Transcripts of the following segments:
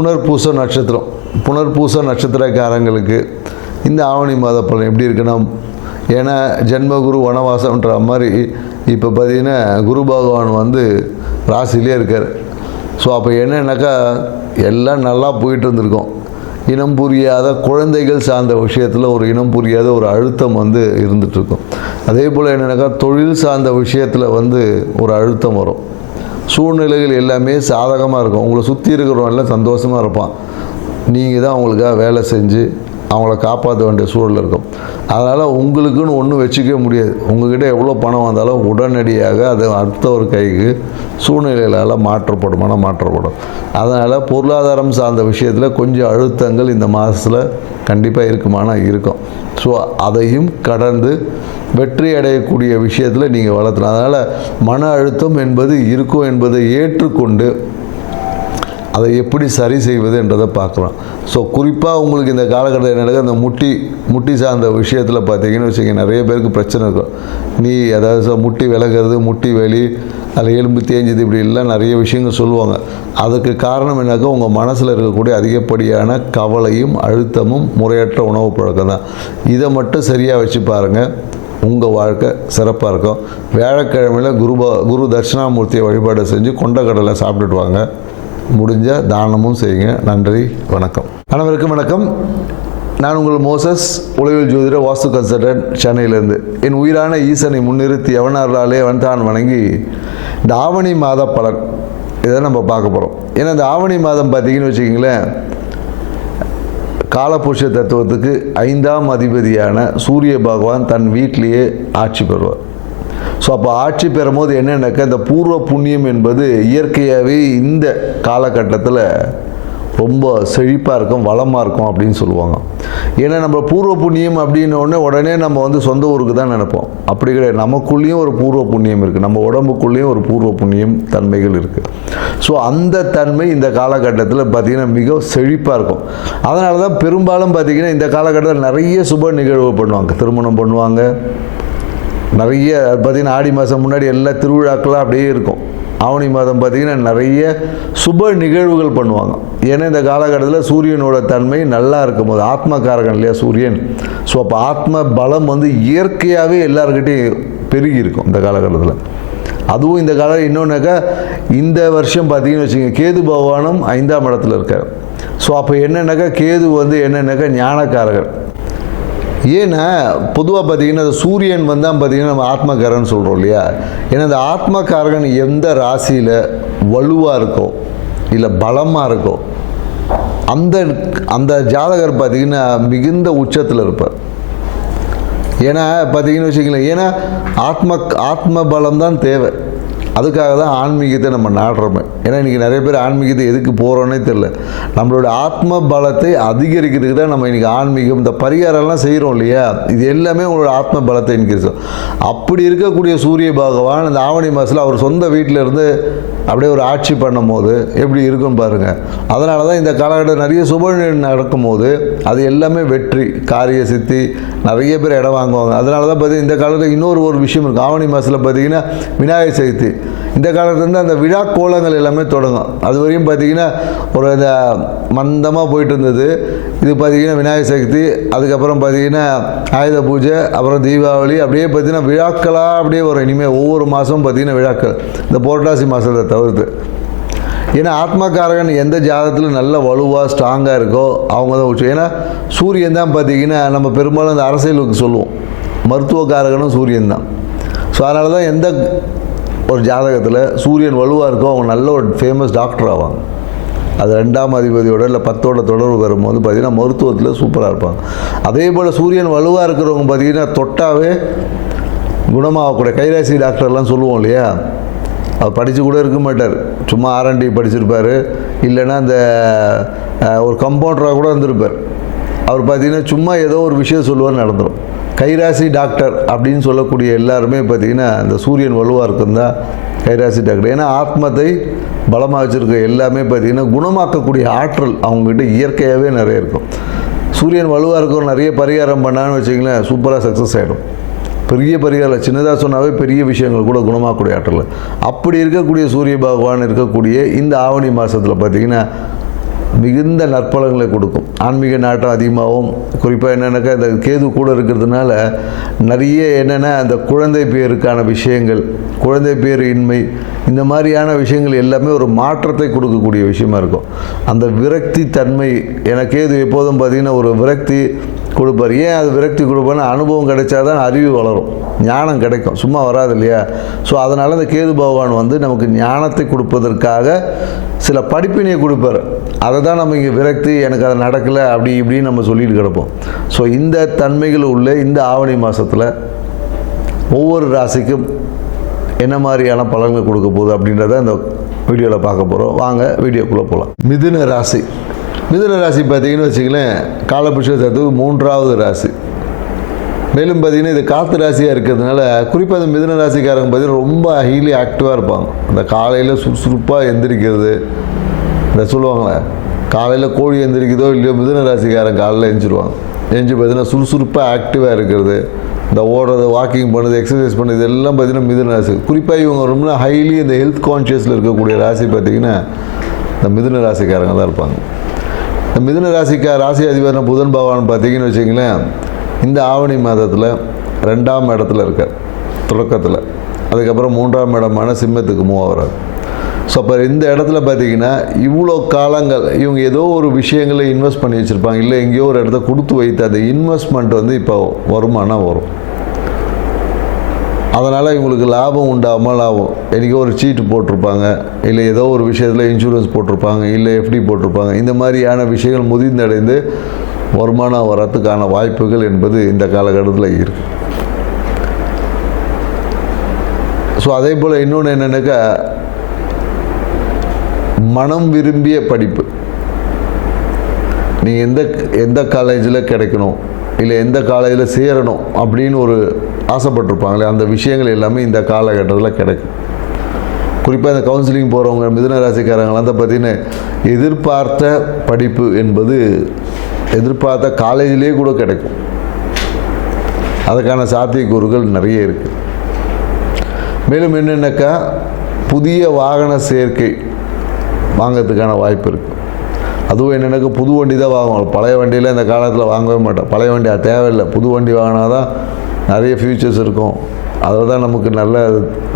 புனர்பூச நட்சத்திரம். புனர்பூச நட்சத்திரக்காரங்களுக்கு இந்த ஆவணி மாத பலன் எப்படி இருக்குன்னா, ஏன்னா ஜென்மகுரு வனவாசம்ன்ற மாதிரி இப்போ பார்த்திங்கன்னா குரு பகவான் வந்து ராசிலே இருக்கார். ஸோ அப்போ என்னென்னாக்கா எல்லாம் நல்லா போயிட்டு இருந்திருக்கோம். இனம் புரியாத குழந்தைகள் சார்ந்த விஷயத்தில் ஒரு இனம் புரியாத ஒரு அழுத்தம் வந்து இருந்துகிட்ருக்கும். அதே போல் என்னென்னாக்கா தொழில் சார்ந்த விஷயத்தில் வந்து ஒரு அழுத்தம் வரும். சூழ்நிலைகள் எல்லாமே சாதகமாக இருக்கும். உங்களை சுற்றி இருக்கிறவங்க எல்லாம் சந்தோஷமாக இருப்பான். நீங்கள் தான் அவங்களுக்காக வேலை செஞ்சு அவங்கள காப்பாற்ற வேண்டிய சூழல் இருக்கும். அதனால் உங்களுக்குன்னு ஒன்றும் வச்சுக்க முடியாது. உங்கள்கிட்ட எவ்வளோ பணம் வந்தாலும் உடனடியாக அது அடுத்த ஒரு கைக்கு சூழ்நிலைகளால் மாற்றப்படும். அதனால் பொருளாதாரம் சார்ந்த விஷயத்தில் கொஞ்சம் அழுத்தங்கள் இந்த மாதத்தில் கண்டிப்பாக இருக்கும். ஸோ அதையும் கடந்து வெற்றி அடையக்கூடிய விஷயத்தில் நீங்கள் வளர்த்தணும். அதனால் மன அழுத்தம் என்பது இருக்கும் என்பதை ஏற்றுக்கொண்டு அதை எப்படி சரி செய்வது என்றதை பார்க்கலாம். ஸோ குறிப்பாக உங்களுக்கு இந்த காலகட்டத்தில் என்னென்னா அந்த முட்டி சார்ந்த விஷயத்தில் பார்த்தீங்கன்னு வச்சுக்கோங்க, நிறைய பேருக்கு பிரச்சனை இருக்கும். அதாவது முட்டி விலகிறது, முட்டி வலி, அதில் எலும்பு தேஞ்சுது, இப்படி எல்லாம் நிறைய விஷயங்கள் சொல்லுவாங்க. அதுக்கு காரணம் என்னக்கா உங்கள் மனசில் இருக்கக்கூடிய அதிகப்படியான கவலையும் அழுத்தமும் முறையற்ற உணவு பழக்கம் தான். இதை மட்டும் சரியாக வச்சு பாருங்கள், உங்கள் வாழ்க்கை சிறப்பாக இருக்கும். வியாழக்கிழமையில் குரு தட்சிணாமூர்த்தியை வழிபாடு செஞ்சு கொண்டக்கடலை சாப்பிட்டுட்டு வாங்க. முடிஞ்சால் தானமும் செய்யுங்க. நன்றி, வணக்கம். அனைவருக்கும் வணக்கம். நான் உங்கள் மோசஸ், உளவியல் ஜோதிட வாஸ்து கன்சல்டன்ட், சென்னையிலேருந்து. என் உயிரான ஈசனை முன்னிறுத்தி எவனாராலே தான் வணங்கி இந்த ஆவணி மாத பலன் இதை நம்ம பார்க்க போகிறோம். ஏன்னா இந்த ஆவணி மாதம் பார்த்தீங்கன்னு வச்சுக்கிங்களேன், காலபுருஷ தத்துவத்துக்கு 5ஆம் அதிபதியான சூரிய பகவான் தன் வீட்டிலேயே ஆட்சி பெறுவார். ஸோ அப்போ ஆட்சி பெறும்போது என்னென்னாக்கா இந்த பூர்வ புண்ணியம் என்பது இயற்கையாகவே இந்த காலகட்டத்தில் ரொம்ப செழிப்பாக இருக்கும், வளமாக இருக்கும் அப்படின்னு சொல்லுவாங்க. ஏன்னா நம்ம பூர்வ புண்ணியம் அப்படின்னோடனே உடனே நம்ம வந்து சொந்த ஊருக்கு தான் நினைப்போம். அப்படி கிடையாது. நமக்குள்ளேயும் ஒரு பூர்வ புண்ணியம் இருக்குது, நம்ம உடம்புக்குள்ளேயும் ஒரு பூர்வ புண்ணியம் தன்மைகள் இருக்குது. ஸோ அந்த தன்மை இந்த காலகட்டத்தில் பார்த்திங்கன்னா மிக செழிப்பாக இருக்கும். அதனால தான் பெரும்பாலும் பார்த்திங்கன்னா இந்த காலகட்டத்தில் நிறைய சுப நிகழ்வு பண்ணுவாங்க. திருமணம் பண்ணுவாங்க, நிறைய பார்த்திங்கன்னா ஆடி மாதம் முன்னாடி எல்லா திருவிழாக்கெல்லாம் அப்படியே இருக்கும். ஆவணி மாதம் பார்த்திங்கன்னா நிறைய சுப நிகழ்வுகள் பண்ணுவாங்க. ஏன்னா இந்த காலகட்டத்தில் சூரியனோட தன்மை நல்லா இருக்கும் போது, ஆத்மகாரகன் இல்லையா சூரியன். ஸோ அப்போ ஆத்ம பலம் வந்து இயற்கையாகவே எல்லாருக்கிட்டையும் பெருகி இருக்கும் இந்த காலகட்டத்தில். அதுவும் இந்த காலம் இன்னொன்றாக்கா இந்த வருஷம் பார்த்திங்கன்னு வச்சுக்கோங்க, கேது பகவானும் 5ஆம் இடத்துல இருக்கார். ஸோ அப்போ என்னென்னாக்கா கேது வந்து என்னென்னாக்கா ஞானக்காரகர். ஏன்னா பொதுவாக பார்த்திங்கன்னா அந்த சூரியன் வந்தால் பார்த்திங்கன்னா நம்ம ஆத்மகாரகன் சொல்கிறோம் இல்லையா. ஏன்னா இந்த ஆத்மகாரகன் எந்த ராசியில் வலுவாக இருக்கோ இல்லை பலமாக இருக்கோ அந்த ஜாதகர் பார்த்திங்கன்னா மிகுந்த உச்சத்தில் இருப்பார். ஏன்னா பார்த்திங்கன்னு வச்சுக்கலாம், ஏன்னா ஆத்ம பலம் தான் தேவை. அதுக்காக தான் ஆன்மீகத்தை நம்ம நாடுறோமே. ஏன்னா இன்றைக்கி நிறைய பேர் ஆன்மீகத்தை எதுக்கு போகிறோன்னே தெரில. நம்மளோட ஆத்ம பலத்தை அதிகரிக்கிறதுக்கு தான் நம்ம இன்றைக்கி ஆன்மீகம் இந்த பரிகாரம்லாம் செய்கிறோம் இல்லையா. இது எல்லாமே உங்களோட ஆத்ம பலத்தை இன்க்ரீஸ். அப்படி இருக்கக்கூடிய சூரிய பகவான் இந்த ஆவணி மாதத்தில் அவர் சொந்த வீட்டில் இருந்து அப்படியே ஒரு ஆட்சி பண்ணும் போது எப்படி இருக்குன்னு பாருங்கள். அதனால தான் இந்த காலகட்டம் நிறைய சுப நடக்கும் போது அது எல்லாமே வெற்றி, காரிய சித்தி, நிறைய பேர் இடம் வாங்குவாங்க. அதனால தான் பார்த்தீங்கன்னா இந்த காலத்தில் இன்னொரு விஷயம் இருக்குது. ஆவணி மாதத்தில் பார்த்திங்கன்னா விநாயகர் சதுர்த்தி. இந்த காலத்துலேருந்து அந்த விழா கோலங்கள் எல்லாமே தொடங்கும். அது வரையும் பார்த்திங்கன்னா ஒரு இந்த மந்தமாக போயிட்டு இருந்தது. இது பார்த்திங்கன்னா விநாயகர் சதுர்த்தி, அதுக்கப்புறம் பார்த்திங்கன்னா ஆயுத பூஜை, அப்புறம் தீபாவளி, அப்படியே பார்த்திங்கன்னா விழாக்களாக அப்படியே வரும். இனிமேல் ஒவ்வொரு மாதமும் பார்த்திங்கன்னா விழாக்கள், இந்த புரட்டாசி மாதத்தை தவிர்த்து. ஏன்னா ஆத்மகாரகன் எந்த ஜாதகத்தில் நல்ல வலுவாக ஸ்ட்ராங்காக இருக்கோ அவங்க தான் உச்சம். ஏன்னா சூரியன் தான் பார்த்திங்கன்னா நம்ம பெரும்பாலும் அந்த அரசியலுக்கு சொல்லுவோம், மருத்துவக்காரகனும் சூரியன் தான். ஸோ அதனால தான் எந்த ஒரு ஜாதகத்தில் சூரியன் வலுவாக இருக்கோ அவங்க நல்ல ஒரு ஃபேமஸ் டாக்டர் ஆவாங்க. அது 2ஆம் அதிபதியோட இல்லை 10ஓட தொடர்பு வரும்போது பார்த்திங்கன்னா மருத்துவத்தில் சூப்பராக இருப்பாங்க. அதே போல் சூரியன் வலுவாக இருக்கிறவங்க பார்த்திங்கன்னா தொட்டாவே குணமாகக்கூடிய கைராசி டாக்டர்லாம் சொல்லுவோம் இல்லையா. அவர் படித்து கூட இருக்க மாட்டார், சும்மா R&D படிச்சிருப்பார், இல்லைன்னா அந்த ஒரு கம்பவுண்டராக கூட இருந்திருப்பார். அவர் பார்த்திங்கன்னா சும்மா ஏதோ ஒரு விஷயம் சொல்லுவார், நடந்துடும். கைராசி டாக்டர் அப்படின்னு சொல்லக்கூடிய எல்லாருமே பார்த்திங்கன்னா இந்த சூரியன் வலுவாக இருக்குந்தா கைராசி டாக்டர். ஏன்னா ஆத்மத்தை பலமாக வச்சுருக்க எல்லாமே பார்த்திங்கன்னா குணமாக்கக்கூடிய ஆற்றல் அவங்ககிட்ட இயற்கையாகவே நிறைய இருக்கும். சூரியன் வலுவாக இருக்கிற நிறைய பரிகாரம் பண்ணான்னு வச்சிங்களேன், சூப்பராக சக்ஸஸ் ஆகிடும். பெரிய பரிகாரம் சின்னதாக சொன்னாவே பெரிய விஷயங்கள் கூட குணமாக்கக்கூடிய ஆற்றல். அப்படி இருக்கக்கூடிய சூரிய பகவான் இருக்கக்கூடிய இந்த ஆவணி மாதத்தில் பார்த்திங்கன்னா மிகுந்த நற்பலன்களை கொடுக்கும். ஆன்மீக நாட்டம் அதிகமாகவும், குறிப்பாக என்னென்னாக்கா இந்த கேது கூட இருக்கிறதுனால நிறைய என்னென்னா அந்த குழந்தை பேருக்கான விஷயங்கள், குழந்தை பேர் இன்மை, இந்த மாதிரியான விஷயங்கள் எல்லாமே ஒரு மாற்றத்தை கொடுக்கக்கூடிய விஷயமா இருக்கும். அந்த விரக்தி தன்மை, எனக்கு கேது எப்போதும் பார்த்திங்கன்னா ஒரு விரக்தி கொடுப்பார். ஏன் அது விரக்தி கொடுப்பார்னா, அனுபவம் கிடைச்சாதான் அறிவு வளரும், ஞானம் கிடைக்கும், சும்மா வராது இல்லையா? ஸோ அதனால் அந்த கேது பகவான் வந்து நமக்கு ஞானத்தை கொடுப்பதற்காக சில படிப்பினையை கொடுப்பார். அதை தான் நம்ம இங்கே விரக்தி, எனக்கு அது நடக்கலை அப்படி இப்படின்னு நம்ம சொல்லிட்டு கிடப்போம். ஸோ இந்த தன்மைகள் உள்ள இந்த ஆவணி மாதத்தில் ஒவ்வொரு ராசிக்கும் என்ன மாதிரியான பலன்கள் கொடுக்க போகுது அப்படின்றத இந்த வீடியோவில் பார்க்க போகிறோம். வாங்க வீடியோக்குள்ளே போகலாம். மிதுன ராசி. மிதுன ராசி பார்த்திங்கன்னு வச்சுங்களேன், காலபுருஷ தத்துவ 3வது ராசி. மேலும் பார்த்திங்கன்னா இது காற்று ராசியாக இருக்கிறதுனால குறிப்பாக இந்த மிதுன ராசிக்காரங்க பார்த்திங்கன்னா ரொம்ப ஹைலி ஆக்டிவாக இருப்பாங்க. இந்த காலையில் சுறுசுறுப்பாக எந்திரிக்கிறது, இந்த சொல்லுவாங்களே காலையில் கோழி எந்திரிக்குதோ இல்லையோ மிதுன ராசிக்காரங்க காலையில் எழுந்திருவாங்க. எழுந்து பார்த்திங்கன்னா சுறுசுறுப்பாக ஆக்டிவாக இருக்கிறது, இந்த ஓடுறது, வாக்கிங் பண்ணுறது, எக்ஸசைஸ் பண்ணுறது எல்லாம் பார்த்திங்கன்னா மிதுன ராசி. குறிப்பாக இவங்க ரொம்ப ஹைலி இந்த ஹெல்த் கான்ஷியஸில் இருக்கக்கூடிய ராசி பார்த்திங்கன்னா இந்த மிதுன ராசிக்காரங்க தான் இருப்பாங்க. இந்த மிதுன ராசி அதிபரான புதன் பகவான் பார்த்திங்கன்னு வச்சிங்களேன், இந்த ஆவணி மாதத்தில் 2ஆம் இடத்துல இருக்கார் தொடக்கத்தில். அதுக்கப்புறம் 3ஆம் இடமான சிம்மத்துக்கு மூவ் ஆகிறார். ஸோ அப்போ இந்த இடத்துல பார்த்திங்கன்னா இவ்வளோ காலங்கள் இவங்க ஏதோ ஒரு விஷயங்களை இன்வெஸ்ட் பண்ணி வச்சுருப்பாங்க, இல்லை எங்கேயோ ஒரு இடத்த கொடுத்து வைத்து அந்த இன்வெஸ்ட்மெண்ட் வந்து இப்போ வருமானம் வரும். அதனால் இவங்களுக்கு லாபம் உண்டாமல் ஆகும். என்றைக்கோ ஒரு சீட்டு போட்டிருப்பாங்க, இல்லை ஏதோ ஒரு விஷயத்தில் இன்சூரன்ஸ் போட்டிருப்பாங்க, இல்லை எஃப்டி போட்டிருப்பாங்க. இந்த மாதிரியான விஷயங்கள் முதிர்ந்தடைந்து வருமானம் வரத்துக்கான வாய்ப்புகள் என்பது இந்த காலகட்டத்தில் இருக்குது. ஸோ அதே போல் இன்னொன்று என்னென்னாக்கா, மனம் விரும்பிய படிப்பு நீங்கள் எந்த காலேஜில் கிடைக்கணும், இல்லை எந்த காலேஜில் சேரணும் அப்படின்னு ஒரு ஆசைப்பட்டிருப்பாங்களே, அந்த விஷயங்கள் எல்லாமே இந்த காலகட்டத்தில் கிடைக்கும். குறிப்பாக இந்த கவுன்சிலிங் போகிறவங்க மிதுன ராசிக்காரங்களாம் தான் பார்த்தீங்கன்னா எதிர்பார்த்த படிப்பு என்பது எதிர்பார்த்த காலேஜிலே கூட கிடைக்கும். அதுக்கான சாத்தியக்கூறுகள் நிறைய இருக்குது. மேலும் என்னென்னாக்கா, புதிய வாகன சேர்க்கை வாங்கிறதுக்கான வாய்ப்பு இருக்குது. அதுவும் என்னென்னாக்கா புது வண்டி தான் வாங்குவோம். பழைய வண்டியில் இந்த காலத்தில் வாங்கவே மாட்டோம். பழைய வண்டி அது தேவையில்லை, புது வண்டி வாங்கினா தான் நிறைய ஃபியூச்சர்ஸ் இருக்கும், அதில் தான் நமக்கு நல்ல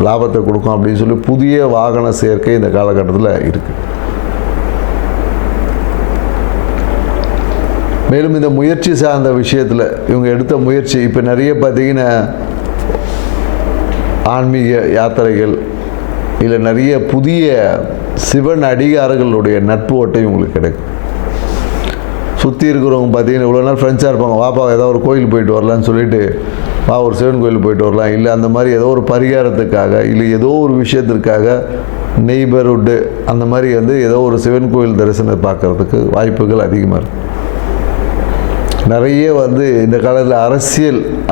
லாபத்தை கொடுக்கும் அப்படின்னு சொல்லி புதிய வாகன சேர்க்கை இந்த காலகட்டத்தில் இருக்குது. மேலும் இந்த முயற்சி சார்ந்த விஷயத்தில் இவங்க எடுத்த முயற்சி இப்போ நிறைய பார்த்திங்கன்னா ஆன்மீக யாத்திரைகள், இல்லை நிறைய புதிய சிவன் அடிகாரர்களுடைய நட்பு ஓட்டை உங்களுக்கு கிடைக்கும். சுற்றி இருக்கிறவங்க பார்த்திங்கன்னா இவ்வளோ நாள் ஃப்ரெண்ட்ஸாக இருப்பாங்க, வாப்பா ஏதோ ஒரு கோயில் போயிட்டு வரலான்னு சொல்லிட்டு வா ஒரு சிவன் கோயில் போயிட்டு வரலாம், இல்லை அந்த மாதிரி ஏதோ ஒரு பரிகாரத்துக்காக, இல்லை ஏதோ ஒரு விஷயத்திற்காக நெய்பர்ஹுட்டு அந்த மாதிரி வந்து ஏதோ ஒரு சிவன் கோயில் தரிசனத்தை பார்க்குறதுக்கு வாய்ப்புகள் அதிகமாக இருக்குது. நிறைய வந்து இந்த காலத்தில்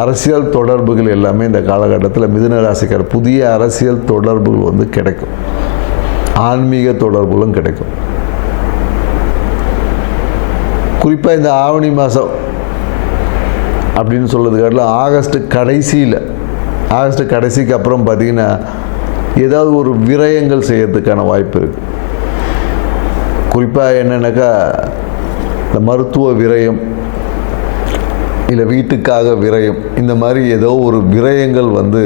அரசியல் தொடர்புகள் எல்லாமே இந்த காலகட்டத்தில் மிதுன ராசிக்கார புதிய அரசியல் தொடர்புகள் வந்து கிடைக்கும். ஆன்மீக தொடர்புகளும் கிடைக்கும். குறிப்பாக இந்த ஆவணி மாதம் அப்படின்னு சொல்கிறதுக்காட்டில் ஆகஸ்ட் கடைசிக்கு அப்புறம் பார்த்திங்கன்னா ஏதாவது ஒரு விரயங்கள் செய்யறதுக்கான வாய்ப்பு இருக்குது. குறிப்பாக என்னென்னாக்கா, இந்த மருத்துவ விரயம், இல்லை வீட்டுக்காக விரயம், இந்த மாதிரி ஏதோ ஒரு விரயங்கள் வந்து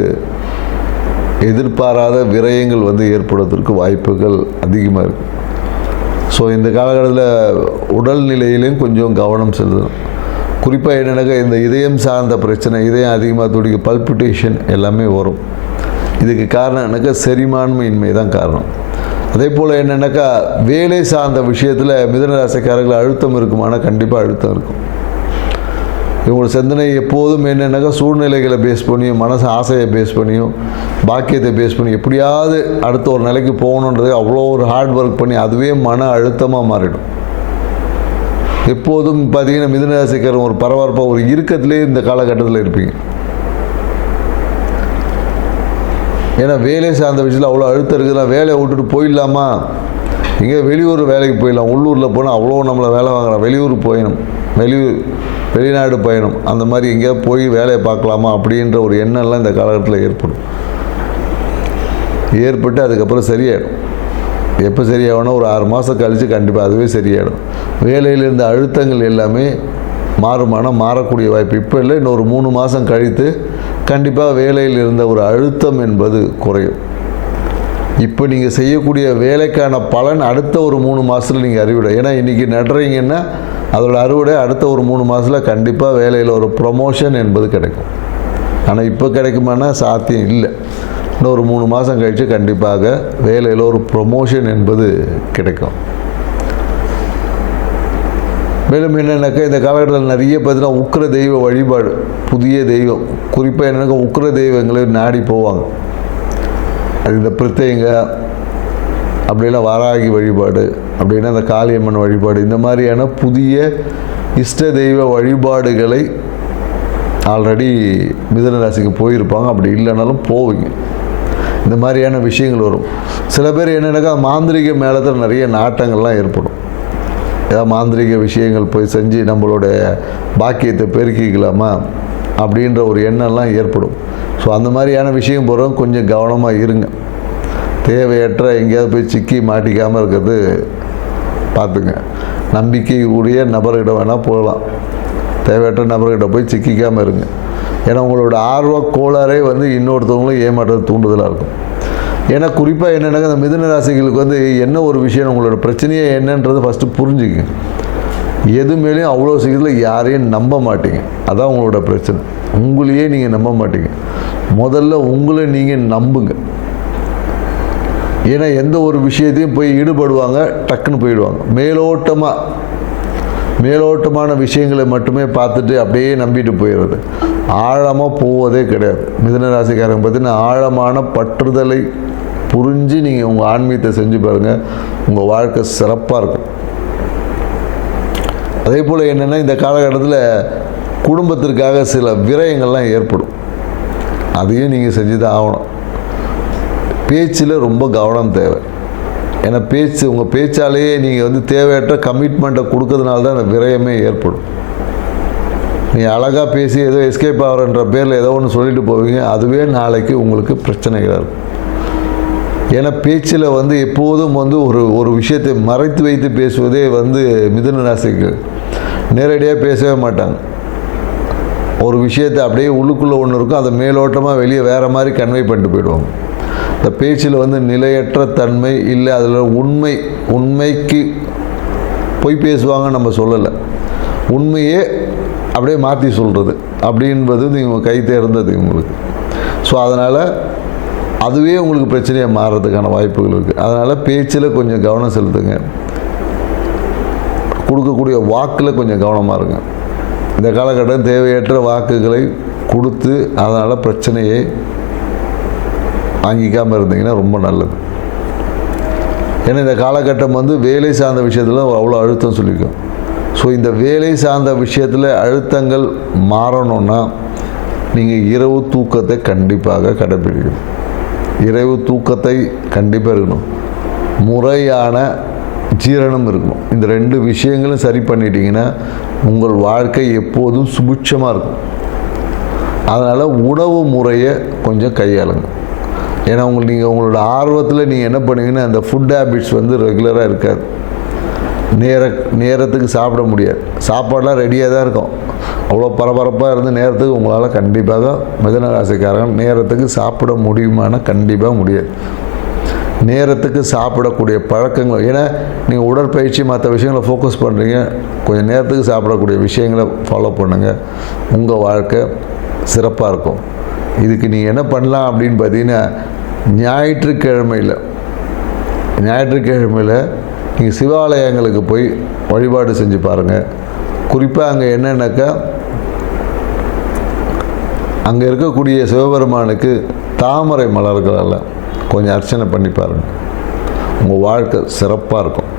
எதிர்பாராத விரயங்கள் வந்து ஏற்படுவதற்கு வாய்ப்புகள் அதிகமாக இருக்குது. ஸோ இந்த காலகட்டத்தில் உடல்நிலையிலையும் கொஞ்சம் கவனம் செலுத்தணும். குறிப்பாக என்னென்னாக்கா, இந்த இதயம் சார்ந்த பிரச்சனை, இதயம் அதிகமாக துடிக்க, பல்பிட்டேஷன் எல்லாமே வரும். இதுக்கு காரணம் என்னக்கா, செரிமான்மையின்மை தான் காரணம். அதே போல் என்னென்னாக்கா, வேலை சார்ந்த விஷயத்தில் மிதுன ராசிக்காரர்கள் அழுத்தம் இருக்குமானா கண்டிப்பாக அழுத்தம் இருக்கும். இவங்களோட சிந்தனை எப்போதும் என்னென்னாக்கா, சூழ்நிலைகளை பேஸ் பண்ணியும், மனசு ஆசையை பேஸ் பண்ணியும், பாக்கியத்தை பேஸ் பண்ணி எப்படியாவது அடுத்த ஒரு நிலைக்கு போகணுன்றது அவ்வளோ ஒரு ஹார்ட் ஒர்க் பண்ணி அதுவே மன அழுத்தமாக மாறிடும். எப்போதும் பார்த்திங்கன்னா மிதுன ராசிக்காரங்க ஒரு பரபரப்பாக ஒரு இறுக்கத்திலே இந்த காலகட்டத்தில் இருப்பீங்க. ஏன்னா வேலை சார்ந்த விஷயத்தில் அவ்வளோ அழுத்தம் இருக்குதுன்னா வேலையை விட்டுட்டு போயிடலாமா, இங்கே வெளியூர் வேலைக்கு போயிடலாம், உள்ளூரில் போனால் அவ்வளோ நம்மளை வேலை வாங்குறோம், வெளியூர் போயிடணும், வெளிநாடு பயணம், அந்த மாதிரி எங்கேயாவது போய் வேலையை பார்க்கலாமா அப்படின்ற ஒரு எண்ணம்லாம் இந்த காலகட்டத்தில் ஏற்பட்டு அதுக்கப்புறம் சரியாயிடும். எப்போ சரியாகணும், ஒரு 6 மாதம் கழித்து கண்டிப்பாக அதுவே சரியாயிடும். வேலையில் இருந்த அழுத்தங்கள் எல்லாமே மாறுமானம் மாறக்கூடிய வாய்ப்பு இப்போ இல்லை, இன்னொரு 3 மாதம் கழித்து கண்டிப்பாக வேலையில் இருந்த ஒரு அழுத்தம் என்பது குறையும். இப்போ நீங்கள் செய்யக்கூடிய வேலைக்கான பலன் அடுத்த ஒரு 3 மாதத்தில் நீங்கள் அறுவடை. ஏன்னா இன்றைக்கி நடுறீங்கன்னா அதோட அறுவடை அடுத்த ஒரு 3 மாதத்தில் கண்டிப்பாக வேலையில் ஒரு ப்ரொமோஷன் என்பது கிடைக்கும். ஆனால் இப்போ கிடைக்குமானா சாத்தியம் இல்லை. இன்னொரு 3 மாதம் கழித்து கண்டிப்பாக வேலையில் ஒரு ப்ரொமோஷன் என்பது கிடைக்கும். மேலும் என்னென்னாக்கா இந்த காலகட்டத்தில் நிறைய பார்த்தீங்கன்னா உக்கிர தெய்வ வழிபாடு, புதிய தெய்வம், குறிப்பாக என்னென்னாக்கா உக்கிர தெய்வங்களை நாடி போவாங்க. அது இந்த பிரத்யங்க அப்படிலாம் வாராகி வழிபாடு, அப்படின்னா இந்த காளியம்மன் வழிபாடு, இந்த மாதிரியான புதிய இஷ்ட தெய்வ வழிபாடுகளை ஆல்ரெடி மிதுன ராசிக்கு போயிருப்பாங்க. அப்படி இல்லைனாலும் போவீங்க. இந்த மாதிரியான விஷயங்கள் வரும். சில பேர் என்னென்னாக்கா மாந்திரிக மேலத்தில் நிறைய நாட்டங்கள்லாம் ஏற்படும். ஏதாவது மாந்திரிக விஷயங்கள் போய் செஞ்சு நம்மளுடைய பாக்கியத்தை பெருக்கிக்கலாமா அப்படின்ற ஒரு எண்ணம்லாம் ஏற்படும். ஸோ அந்த மாதிரியான விஷயம் போகிறவங்க கொஞ்சம் கவனமாக இருங்க. தேவையற்ற எங்கேயாவது போய் சிக்கி மாட்டிக்காமல் இருக்கிறது பார்த்துங்க. நம்பிக்கை உடைய நபர்கிட்ட வேணால் போகலாம், தேவையற்ற நபர்கிட்ட போய் சிக்கிக்காமல் இருங்க. ஏன்னா உங்களோட ஆர்வ கோளாறே இன்னொருத்தவங்களும் ஏமாற்றது தூண்டுதலாக இருக்கும். ஏன்னா குறிப்பாக என்னென்னா இந்த மிதுன ராசிகளுக்கு என்ன ஒரு விஷயம், உங்களோட பிரச்சனையே என்னன்றது ஃபஸ்ட்டு புரிஞ்சுங்க. எது மேலேயும் அவ்வளோ சீக்கிரத்தில் யாரையும் நம்ப மாட்டீங்க. அதான் உங்களோட பிரச்சனை. உங்களையே நீங்கள் நம்ப மாட்டீங்க. முதல்ல உங்களை நீங்கள் நம்புங்க. ஏன்னா எந்த ஒரு விஷயத்தையும் போய் ஈடுபடுவாங்க, டக்குன்னு போயிடுவாங்க. மேலோட்டமான விஷயங்களை மட்டுமே பார்த்துட்டு அப்படியே நம்பிட்டு போயிடுறது, ஆழமாக போவதே கிடையாது. மிதுன ராசிக்காரங்க பார்த்தீங்கன்னா ஆழமான பற்றுதலை புரிஞ்சு நீங்கள் உங்கள் ஆன்மீகத்தை செஞ்சு பாருங்கள், உங்கள் வாழ்க்கை சிறப்பாக இருக்கும். அதே போல் என்னென்னா இந்த காலகட்டத்தில் குடும்பத்திற்காக சில விரயங்கள்லாம் ஏற்படும். அதையும் நீங்கள் செஞ்சு தான் ஆகணும். பேச்சில் ரொம்ப கவனம் தேவை. ஏன்னா உங்கள் பேச்சாலேயே நீங்கள் தேவையற்ற கமிட்மெண்ட்டை கொடுக்கறதுனால தான் அந்த விரயமே ஏற்படும். நீங்கள் அழகாக பேசி ஏதோ எஸ்கேப் ஆகிறன்ற பேரில் ஏதோ ஒன்று சொல்லிட்டு போவீங்க, அதுவே நாளைக்கு உங்களுக்கு பிரச்சனைகளாக இருக்கும். ஏன்னா பேச்சில் எப்போதும் ஒரு விஷயத்தை மறைத்து வைத்து பேசுவதே மிதுன ராசிக்கு நேரடியாக பேசவே மாட்டாங்க. ஒரு விஷயத்தை அப்படியே உள்ளுக்குள்ளே ஒன்று இருக்கும், அதை மேலோட்டமாக வெளியே வேறு மாதிரி கன்வே பண்ணிட்டு போயிடுவாங்க. இந்த பேச்சில் நிலையற்ற தன்மை இல்லை, அதில் உண்மைக்கு பொய் பேசுவாங்கன்னு நம்ம சொல்லலை, உண்மையே அப்படியே மாற்றி சொல்கிறது அப்படின்றது நீங்கள் கை தேர்ந்தது உங்களுக்கு. ஸோ அதனால் அதுவே உங்களுக்கு பிரச்சனையாக மாறுறதுக்கான வாய்ப்புகள் இருக்குது. அதனால் பேச்சில் கொஞ்சம் கவனம் செலுத்துங்க. கொடுக்கக்கூடிய வாக்கில் கொஞ்சம் கவனமாக இருங்க. இந்த காலகட்டம் தேவையற்ற வாக்குகளை கொடுத்து அதனால் பிரச்சனையை வாங்கிக்காமல் இருந்தீங்கன்னா ரொம்ப நல்லது. ஏன்னா இந்த காலகட்டம் வேலை சார்ந்த விஷயத்தில் அவ்வளோ அழுத்தம் சொல்லியிருக்கோம். ஸோ இந்த வேலை சார்ந்த விஷயத்தில் அழுத்தங்கள் மாறணும்னா நீங்கள் இரவு தூக்கத்தை கண்டிப்பாக கடைப்பிடிக்கணும். இரவு தூக்கத்தை கண்டிப்பாக இருக்கணும். முறையான ஜீரணம் இருக்கணும். இந்த 2 விஷயங்களும் சரி பண்ணிட்டீங்கன்னா உங்கள் வாழ்க்கை எப்போதும் சுபிட்சமாக இருக்கும். அதனால் உணவு முறையை கொஞ்சம் கையாளுங்க. ஏன்னா நீங்கள் உங்களோட ஆர்வத்தில் நீங்கள் என்ன பண்ணுவீங்கன்னா அந்த ஃபுட் ஹேபிட்ஸ் ரெகுலராக இருக்காது. நேரத்துக்கு சாப்பிட முடியாது. சாப்பாடெலாம் ரெடியாக தான் இருக்கும். அவ்வளோ பரபரப்பாக இருந்து நேரத்துக்கு உங்களால் கண்டிப்பாக மிதுன ராசிக்காரங்க நேரத்துக்கு சாப்பிட முடியுமானா கண்டிப்பாக முடியாது. நேரத்துக்கு சாப்பிடக்கூடிய பழக்கங்கள், ஏன்னா நீங்கள் உடற்பயிற்சி மற்ற விஷயங்களை ஃபோக்கஸ் பண்ணுறீங்க, கொஞ்சம் நேரத்துக்கு சாப்பிடக்கூடிய விஷயங்களை ஃபாலோ பண்ணுங்கள். உங்கள் வாழ்க்கை சிறப்பாக இருக்கும். இதுக்கு நீங்கள் என்ன பண்ணலாம் அப்படின்னு பார்த்தீங்கன்னா ஞாயிற்றுக்கிழமையில் நீங்கள் சிவாலயங்களுக்கு போய் வழிபாடு செஞ்சு பாருங்கள். குறிப்பாக அங்கே என்னென்னாக்கா அங்கே இருக்கக்கூடிய சிவபெருமானுக்கு தாமரை மலர்களால் கொஞ்சம் அர்ச்சனை பண்ணி பாருங்கள். உங்கள் வாழ்க்கை சிறப்பாக இருக்கும்.